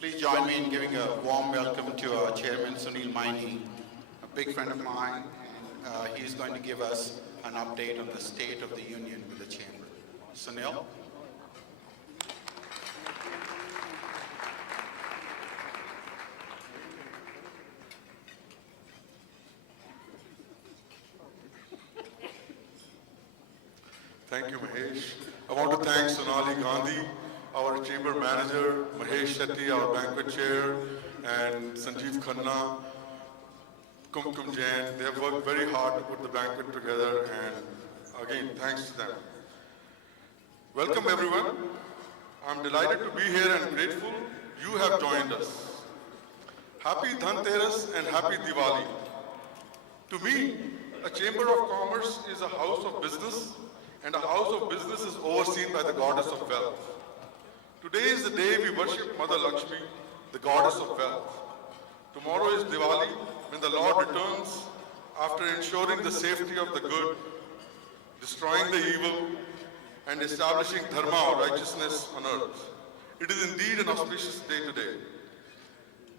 Please join me in giving a warm welcome to our chairman, Sunil Maini, a big friend of mine, and he is going to give us an update on the state of the union with the chamber. Sinil? Thank you, Mahesh. I want to thank Sonali Gandhi, our chamber manager, Mahesh Shetty, our banquet chair, and Sanjeev Khanna, Kumkum Jain. They have worked very hard to put the banquet together, and again, thanks to them. Welcome, everyone. I'm delighted to be here and grateful you have joined us. Happy Dhanteras and Happy Diwali. To me, a Chamber of Commerce is a house of business, and a house of business is overseen by the goddess of wealth. Today is the day we worship Mother Lakshmi, the goddess of wealth. Tomorrow is Diwali, when the Lord returns after ensuring the safety of the good, destroying the evil, and establishing dharma or righteousness on earth. It is indeed an auspicious day today.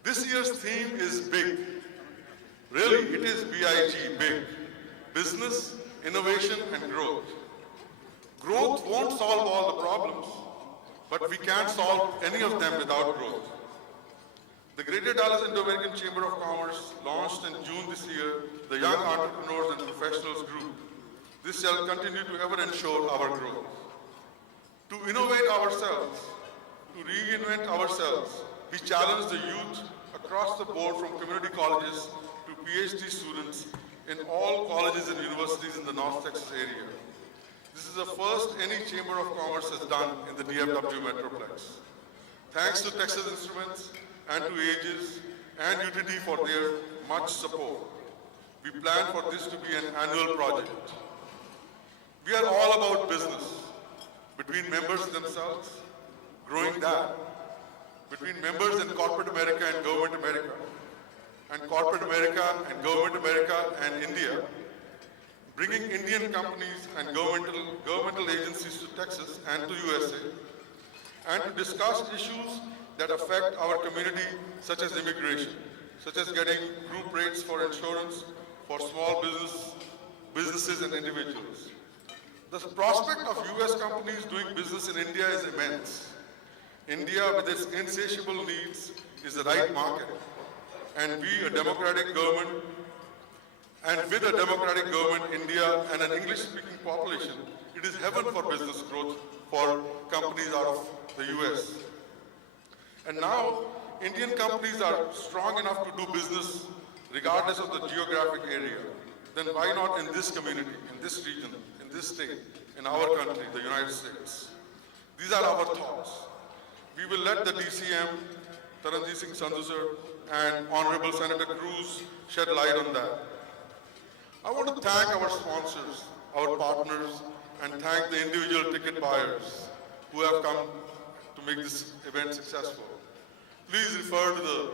This year's theme is big. Really, it is B-I-G, big. Business, innovation, and growth. Growth won't solve all the problems, but we can't solve any of them without growth. The Greater Dallas Indo-American Chamber of Commerce launched in June this year the Young Entrepreneurs and Professionals Group. This shall continue to ever ensure our growth. To innovate ourselves, to reinvent ourselves, we challenge the youth across the board from community colleges to PhD students in all colleges and universities in the North Texas area. This is the first any Chamber of Commerce has done in the DFW Metroplex. Thanks to Texas Instruments and to Aegis and UTD for their much support. We plan for this to be an annual project. We are all about business, between members themselves, growing that, between members in corporate America and government America, and corporate America and government America and India, bringing Indian companies and governmental agencies to Texas and to USA, and to discuss issues that affect our community, such as immigration, such as getting group rates for insurance for small businesses and individuals. The prospect of US companies doing business in India is immense. India, with its insatiable needs, is the right market, and we, a democratic government, and with a democratic government, India, and an English-speaking population, it is heaven for business growth for companies out of the US. And now, Indian companies are strong enough to do business regardless of the geographic area. Then why not in this community, in this region, in this state, in our country, the United States? These are our thoughts. We will let the DCM, Taranjit Singh Sandhu and Honorable Senator Cruz shed light on that. I want to thank our sponsors, our partners, and thank the individual ticket buyers who have come to make this event successful. Please refer to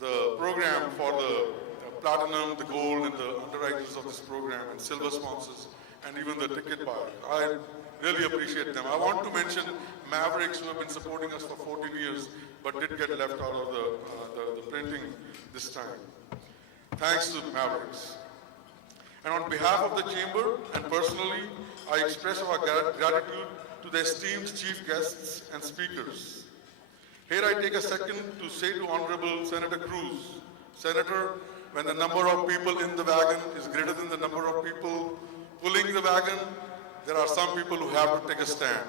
the program for the platinum, the gold, and the underwriters of this program, and silver sponsors, and even the ticket buyers. I really appreciate them. I want to mention Mavericks, who have been supporting us for 14 years, but did get left out of the printing this time. Thanks to Mavericks. And on behalf of the Chamber and personally, I express our gratitude to the esteemed chief guests and speakers. Here I take a second to say to Honorable Senator Cruz, Senator, when the number of people in the wagon is greater than the number of people pulling the wagon, there are some people who have to take a stand.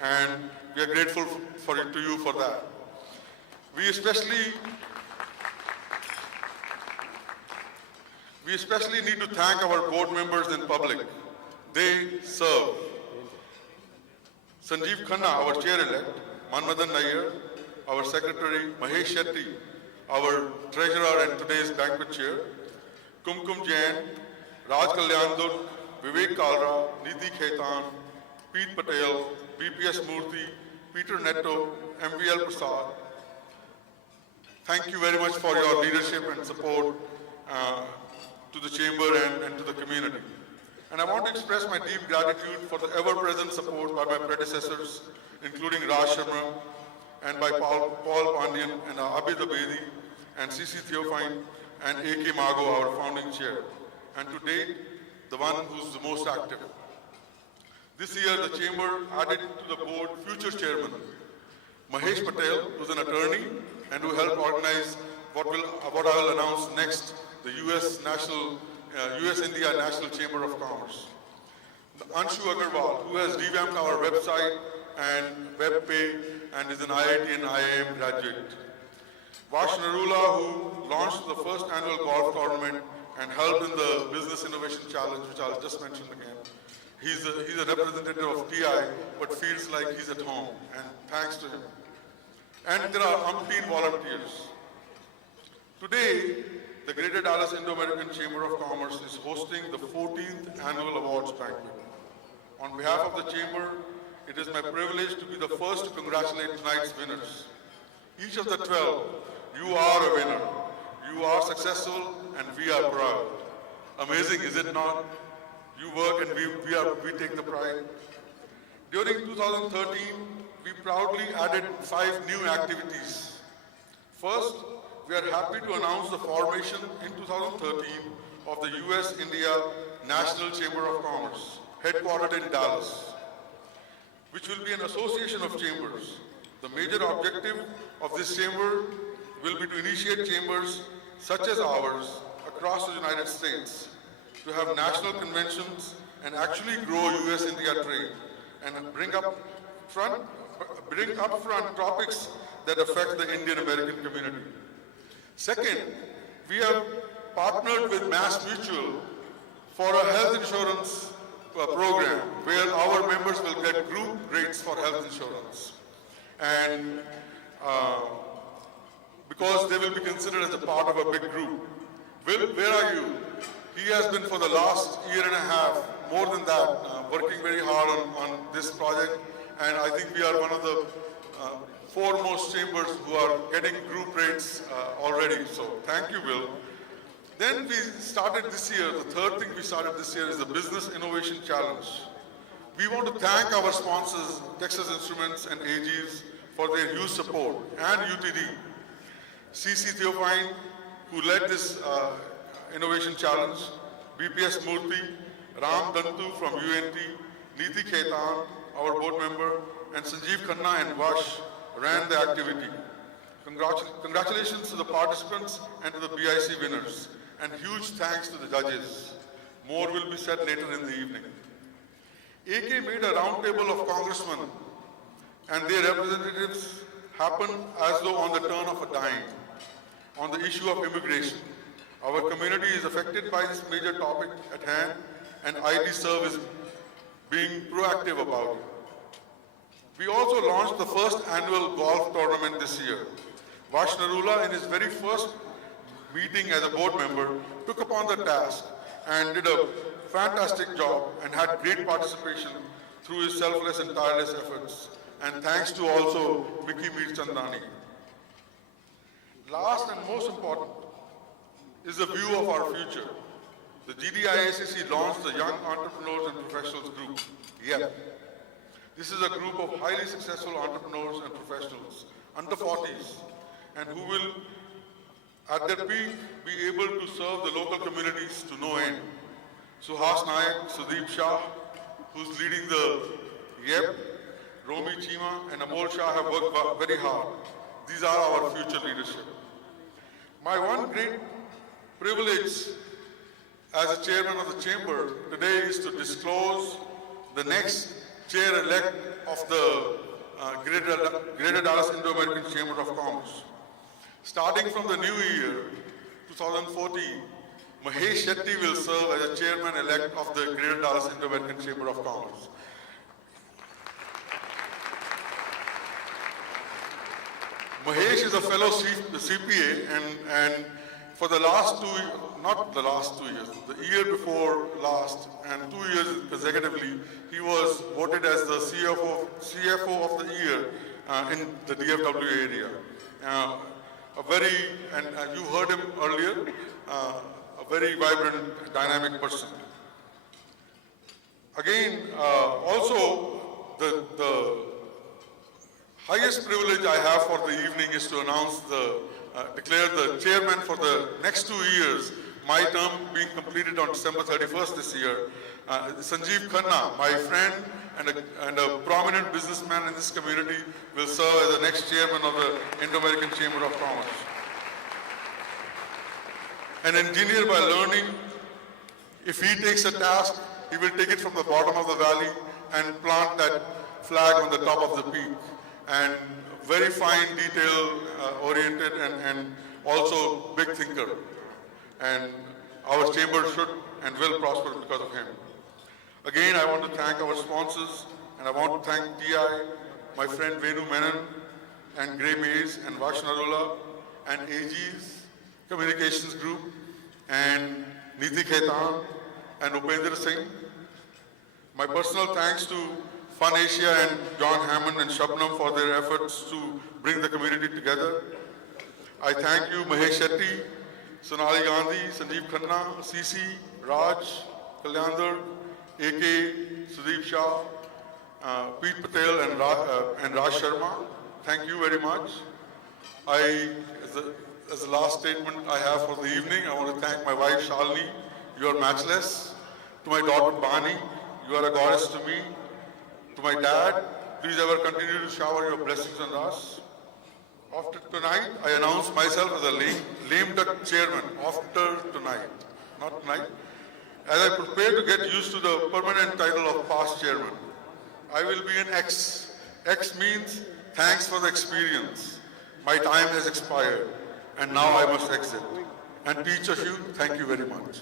And we are grateful to you for that. We especially need to thank our board members in public. They serve. Sanjeev Khanna, our chair-elect, Manmadan Nair, our secretary, Mahesh Shetty, our treasurer and today's banquet chair, Kumkum Jain, Raj Kalyan, Vivek Kalra, Nidhi Khaitan, Pete Patel, BPS Murthy, Peter Netto, MVL Prasad. Thank you very much for your leadership and support to the Chamber and to the community. And I want to express my deep gratitude for the ever-present support by my predecessors, including Raj Sharma and by Paul Pani and CC Theophine and AK Mago, our founding chair. And to date, the one who's the most active. This year, the Chamber added to the board future chairman, Mahesh Patel, who's an attorney and who helped organize what I will announce next, the US-India National Chamber of Commerce. Anshu Agarwal, who has revamped our website and web page and is an IIT and IIM graduate. Vash Narula, who launched the first annual golf tournament and helped in the Business Innovation Challenge, which I'll just mention again. He's a representative of TI, but feels like he's at home, and thanks to him. And there are umpteen volunteers. Today, the Greater Dallas Indo-American Chamber of Commerce is hosting the 14th Annual Awards Banquet. On behalf of the Chamber, it is my privilege to be the first to congratulate tonight's winners. Each of the 12, you are a winner. You are successful, and we are proud. Amazing, is it not? You work and we take the pride. During 2013, we proudly added 5 new activities. First, we are happy to announce the formation in 2013 of the US-India National Chamber of Commerce, headquartered in Dallas, which will be an association of chambers. The major objective of this chamber will be to initiate chambers such as ours across the United States, to have national conventions and actually grow US-India trade and bring up front topics that affect the Indian American community. Second, we have partnered with Mass Mutual for a health insurance program where our members will get group rates for health insurance. And because they will be considered as a part of a big group. Will, where are you? He has been for the last year and a half, more than that, working very hard on this project. And I think we are one of the foremost chambers who are getting group rates already. So thank you, Will. Then we started this year, the third thing we started this year is the Business Innovation Challenge. We want to thank our sponsors, Texas Instruments and AGs, for their huge support, and UTD. CC Theophine, who led this innovation challenge, BPS Murthy, Ram Dantu from UNT, Neeti Khaitan, our board member, and Sanjeev Khanna and Vash ran the activity. Congratulations to the participants and to the BIC winners, and huge thanks to the judges. More will be said later in the evening. AK made a roundtable of congressmen and their representatives happen as though on the turn of a dime on the issue of immigration. Our community is affected by this major topic at hand, and ID Serve is being proactive about it. We also launched the first annual golf tournament this year. Vash Narula, in his very first meeting as a board member, took upon the task and did a fantastic job and had great participation through his selfless and tireless efforts. And thanks to also Mickey Mir Chandani. Last and most important is the view of our future. The GDIACC launched the Young Entrepreneurs and Professionals Group, YEP. This is a group of highly successful entrepreneurs and professionals under 40s and who will, at their peak, be able to serve the local communities to no end. Suhas Nayak, Sudeep Shah, who's leading the YEP, Romi Chima and Amol Shah have worked very hard. These are our future leadership. My one great privilege as a chairman of the chamber today is to disclose the next chair-elect of the Greater Dallas Indo-American Chamber of Commerce. Starting from the new year, 2014, Mahesh Shetty will serve as a chairman-elect of the Greater Dallas Indo-American Chamber of Commerce. Mahesh is a fellow CPA and for the last not the last 2 years, the year before last and 2 years consecutively, he was voted as the CFO of the year in the DFW area. You heard him earlier, a very vibrant, dynamic person. Again, also the highest privilege I have for the evening is to announce the declare the chairman for the next 2 years, my term being completed on December 31st this year. Sanjeev Khanna, my friend and a prominent businessman in this community, will serve as the next chairman of the Indo-American Chamber of Commerce. An engineer by learning, if he takes a task, he will take it from the bottom of the valley and plant that flag on the top of the peak. And very fine, detail-oriented, and also big thinker. And our chamber should and will prosper because of him. Again, I want to thank our sponsors, and I want to thank TI, my friend Venu Menon, and Gray Mays, and Vash Narula, and AG's Communications Group, and Niti Khaitan, and Upendra Singh. My personal thanks to Fun Asia and John Hammond and Shabnam for their efforts to bring the community together. I thank you, Mahesh Shetty, Sonali Gandhi, Sanjeev Khanna, CC, Raj, Kalyandar, AK, Sudeep Shah, Pete Patel, and Raj Sharma. Thank you very much. As the last statement I have for the evening, I want to thank my wife Shalini. You are matchless. To my daughter Bani, you are a goddess to me. To my dad, please ever continue to shower your blessings on us. After tonight, I announce myself as a lame duck chairman. After tonight, not tonight. As I prepare to get used to the permanent title of past chairman, I will be an X. X means thanks for the experience. My time has expired, and now I must exit. And to each of you, thank you very much.